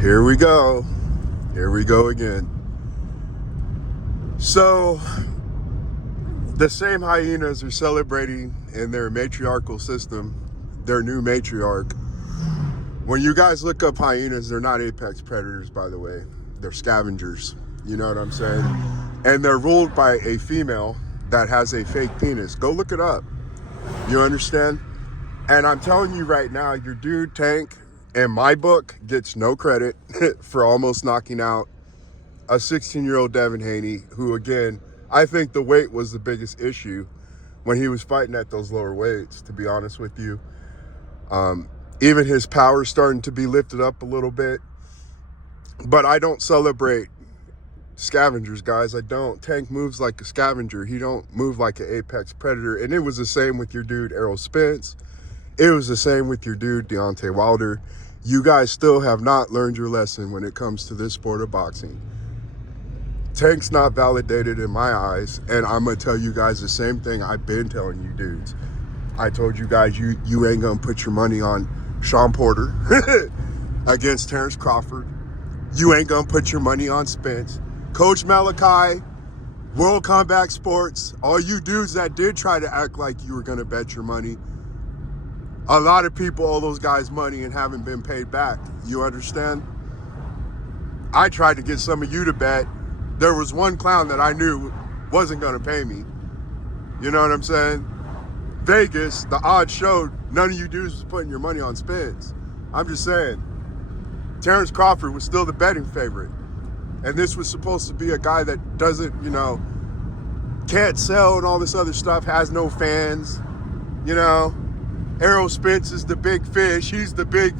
Here we go. Here we go again. So, the same Hyenas are celebrating in their matriarchal system, their new matriarch. When you guys look up hyenas, they're not apex predators, by the way. They're scavengers. You know what I'm saying? And they're ruled by a female that has a fake penis. Go look it up. You understand? And I'm telling you right now, your dude Tank, in my book, gets no credit for almost knocking out a 16-year-old Devin Haney, who, again, I think the weight was the biggest issue when he was fighting at those lower weights, to be honest with you. Even his power's starting to be lifted up a little bit. But I don't celebrate scavengers, guys. I don't. Tank moves like a scavenger. He don't move like an apex predator. And it was the same with your dude Errol Spence. It was the same with your dude Deontay Wilder. You guys still have not learned your lesson when it comes to this sport of boxing. Tank's not validated in my eyes, and I'm going to tell you guys the same thing I've been telling you dudes. I told you guys you ain't going to put your money on Sean Porter against Terrence Crawford. You ain't going to put your money on Spence. Coach Malachi, World Combat Sports, all you dudes that did try to act like you were going to bet your money, a lot of people owe those guys money and haven't been paid back. You understand? I tried to get some of you to bet. There was one clown that I knew wasn't going to pay me. You know what I'm saying? Vegas, the odds showed none of you dudes was putting your money on Spence. I'm just saying. Terrence Crawford was still the betting favorite. And this was supposed to be a guy that doesn't, can't sell and all this other stuff, has no fans, Errol Spence is the big fish. He's the big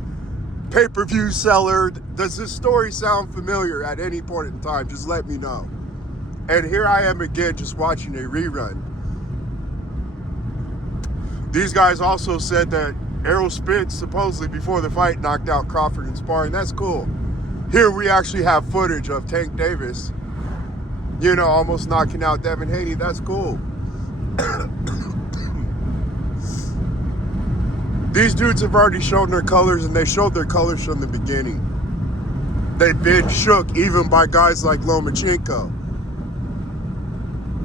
pay-per-view seller. Does this story sound familiar at any point in time? Just let me know. And here I am again, just watching a rerun. These guys also said that Errol Spence supposedly before the fight knocked out Crawford in sparring. That's cool. Here we actually have footage of Tank Davis, almost knocking out Devin Haney. That's cool. These dudes have already shown their colors, and they showed their colors from the beginning. They've been shook even by guys like Lomachenko.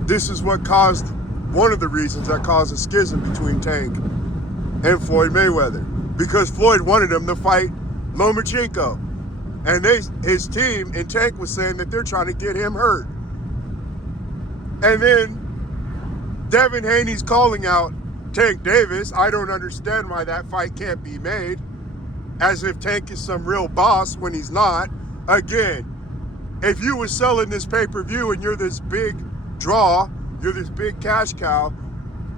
This is what caused, one of the reasons that caused a schism between Tank and Floyd Mayweather. Because Floyd wanted him to fight Lomachenko. And his team and Tank was saying that they're trying to get him hurt. And then Devin Haney's calling out Tank Davis. I don't understand why that fight can't be made. As if Tank is some real boss when he's not. Again, if you were selling this pay-per-view and you're this big draw, you're this big cash cow,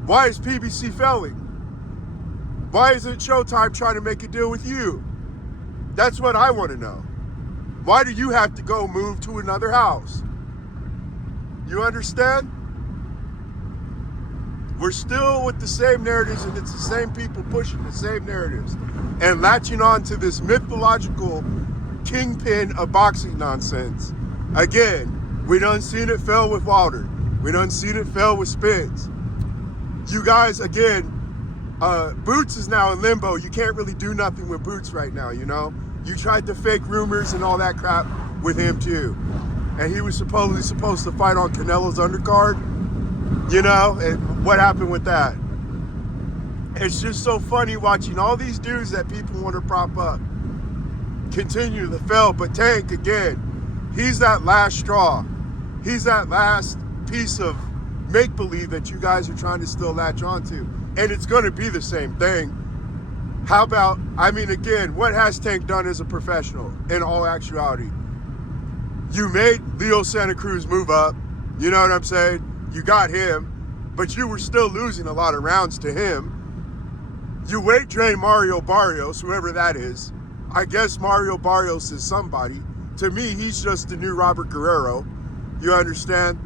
why is PBC failing? Why isn't Showtime trying to make a deal with you? That's what I want to know. Why do you have to go move to another house? You understand? We're still with the same narratives, and it's the same people pushing the same narratives and latching on to this mythological kingpin of boxing nonsense. Again, we done seen it fail with Wilder. We done seen it fail with Spence. You guys, again, Boots is now in limbo. You can't really do nothing with Boots right now, You tried to fake rumors and all that crap with him too. And he was supposedly supposed to fight on Canelo's undercard, and what happened with that? It's just so funny watching all these dudes that people want to prop up continue to fail. But Tank, again, he's that last straw. He's that last piece of make-believe that you guys are trying to still latch onto. And it's going to be the same thing. How about, again, what has Tank done as a professional in all actuality? You made Leo Santa Cruz move up. You know what I'm saying? You got him, but you were still losing a lot of rounds to him. You weight train Mario Barrios, whoever that is. I guess Mario Barrios is somebody. To me, he's just the new Robert Guerrero. You understand?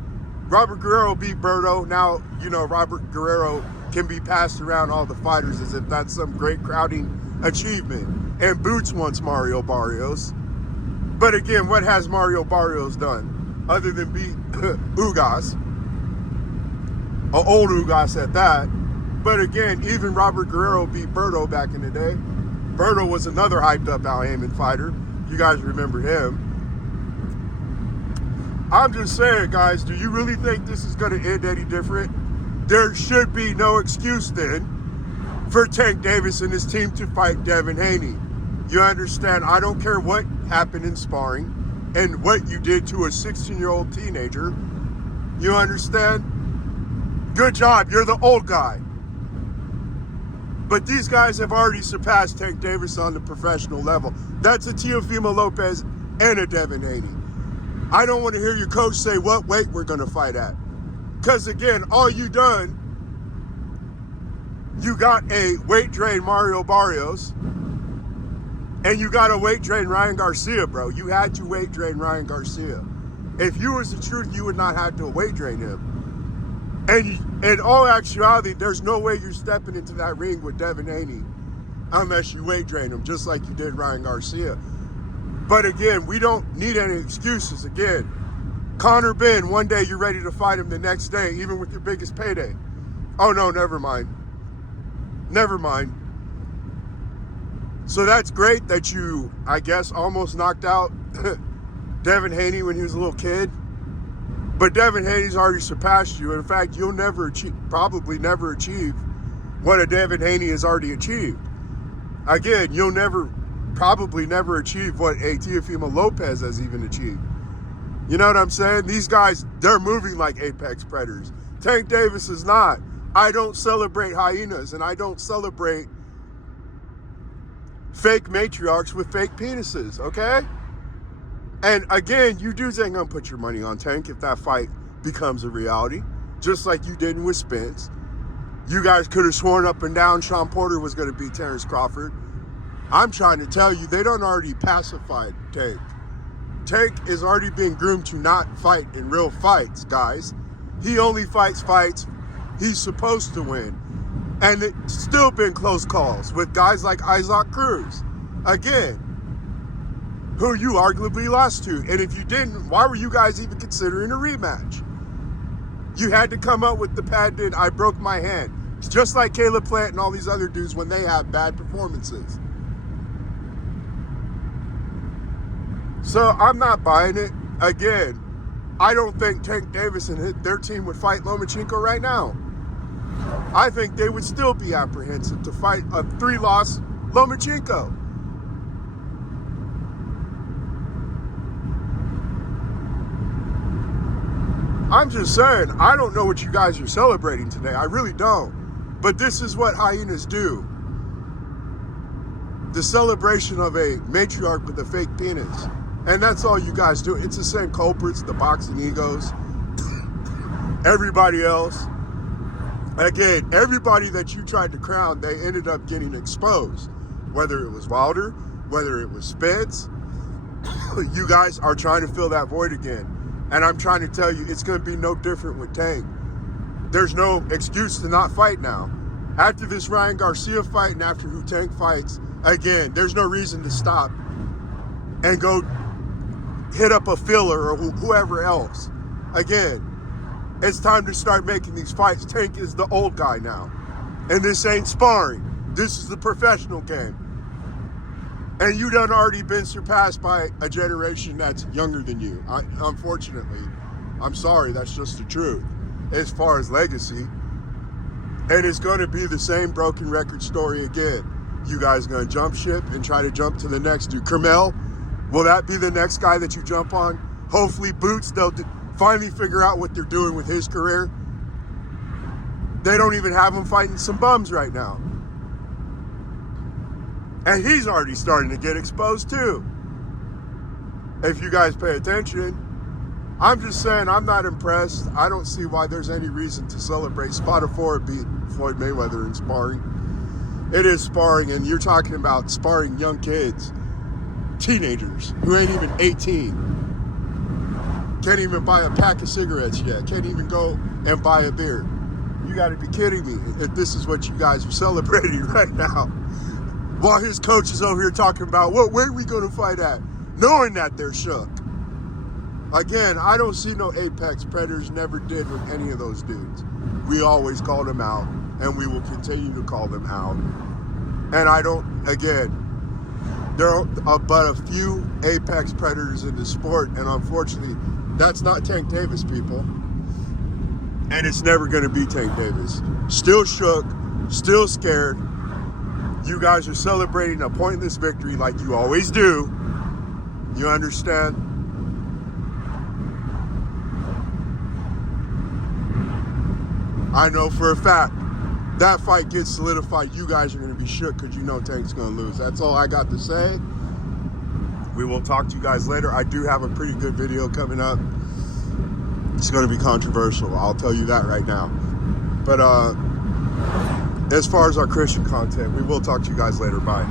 Robert Guerrero beat Berto. Now, Robert Guerrero can be passed around all the fighters as if that's some great crowding achievement. And Boots wants Mario Barrios. But again, what has Mario Barrios done other than beat Ugas? An old Ugas at that. But again, even Robert Guerrero beat Berto back in the day. Berto was another hyped up Al Heyman fighter. You guys remember him. I'm just saying, guys, do you really think this is going to end any different? There should be no excuse then for Tank Davis and his team to fight Devin Haney. You understand? I don't care what happened in sparring and what you did to a 16-year-old teenager. You understand? Good job. You're the old guy. But these guys have already surpassed Tank Davis on the professional level. That's a Teofimo Lopez and a Devin Haney. I don't want to hear your coach say what weight we're going to fight at. Because, again, all you done, you got a weight drain Mario Barrios, and you got a weight drain Ryan Garcia, bro. You had to weight drain Ryan Garcia. If you was the truth, you would not have to weight drain him. And in all actuality, there's no way you're stepping into that ring with Devin Haney unless you weight drain him, just like you did Ryan Garcia. But again, we don't need any excuses. Again, Conor Ben, one day you're ready to fight him, the next day, even with your biggest payday. Oh no, never mind. Never mind. So that's great that you, I guess, almost knocked out Devin Haney when he was a little kid. But Devin Haney's already surpassed you. In fact, you'll never achieve, probably never achieve what a Devin Haney has already achieved. Again, you'll probably never achieve what a Teofimo Lopez has even achieved. You know what I'm saying? These guys, they're moving like apex predators. Tank Davis is not. I don't celebrate hyenas, and I don't celebrate fake matriarchs with fake penises, okay? And again, you dudes ain't gonna put your money on Tank if that fight becomes a reality, just like you didn't with Spence. You guys could have sworn up and down Sean Porter was gonna beat Terrence Crawford. I'm trying to tell you, they done already pacified Tank. Tank is already being groomed to not fight in real fights, guys. He only fights fights he's supposed to win. And it's still been close calls with guys like Isaac Cruz. Again, who you arguably lost to. And if you didn't, why were you guys even considering a rematch? You had to come up with the patented, I broke my hand. It's just like Caleb Plant and all these other dudes when they have bad performances. So I'm not buying it. Again, I don't think Tank Davis and their team would fight Lomachenko right now. I think they would still be apprehensive to fight a 3-loss Lomachenko. I'm just saying, I don't know what you guys are celebrating today. I really don't. But this is what hyenas do. The celebration of a matriarch with a fake penis. And that's all you guys do. It's the same culprits, the boxing egos, everybody else. Again, everybody that you tried to crown, they ended up getting exposed. Whether it was Wilder, whether it was Spence, you guys are trying to fill that void again. And I'm trying to tell you, it's going to be no different with Tank. There's no excuse to not fight now. After this Ryan Garcia fight and after who Tank fights, again, there's no reason to stop and go hit up a filler or whoever else. Again, it's time to start making these fights. Tank is the old guy now. And this ain't sparring. This is the professional game. And you done already been surpassed by a generation that's younger than you. Unfortunately, I'm sorry, that's just the truth. As far as legacy. And it's going to be the same broken record story again. You guys going to jump ship and try to jump to the next dude. Kermel, will that be the next guy that you jump on? Hopefully Boots, they'll finally figure out what they're doing with his career. They don't even have him fighting some bums right now. And he's already starting to get exposed too. If you guys pay attention. I'm just saying, I'm not impressed. I don't see why there's any reason to celebrate Spotafora beat Floyd Mayweather in sparring. It is sparring, and you're talking about sparring young kids, teenagers who ain't even 18. Can't even buy a pack of cigarettes yet. Can't even go and buy a beer. You got to be kidding me if this is what you guys are celebrating right now. While his coach is over here talking about what weight we going to fight at, knowing that they're shook. Again, I don't see no apex predators, never did with any of those dudes. We always called them out, and we will continue to call them out. And I don't, again, There are but a few apex predators in the sport, and unfortunately, that's not Tank Davis, people. And it's never going to be Tank Davis. Still shook, still scared. You guys are celebrating a pointless victory like you always do. You understand? I know for a fact that fight gets solidified, you guys are going to be shook because you know Tank's going to lose. That's all I got to say. We will talk to you guys later. I do have a pretty good video coming up. It's going to be controversial. I'll tell you that right now. But as far as our Christian content, we will talk to you guys later. Bye.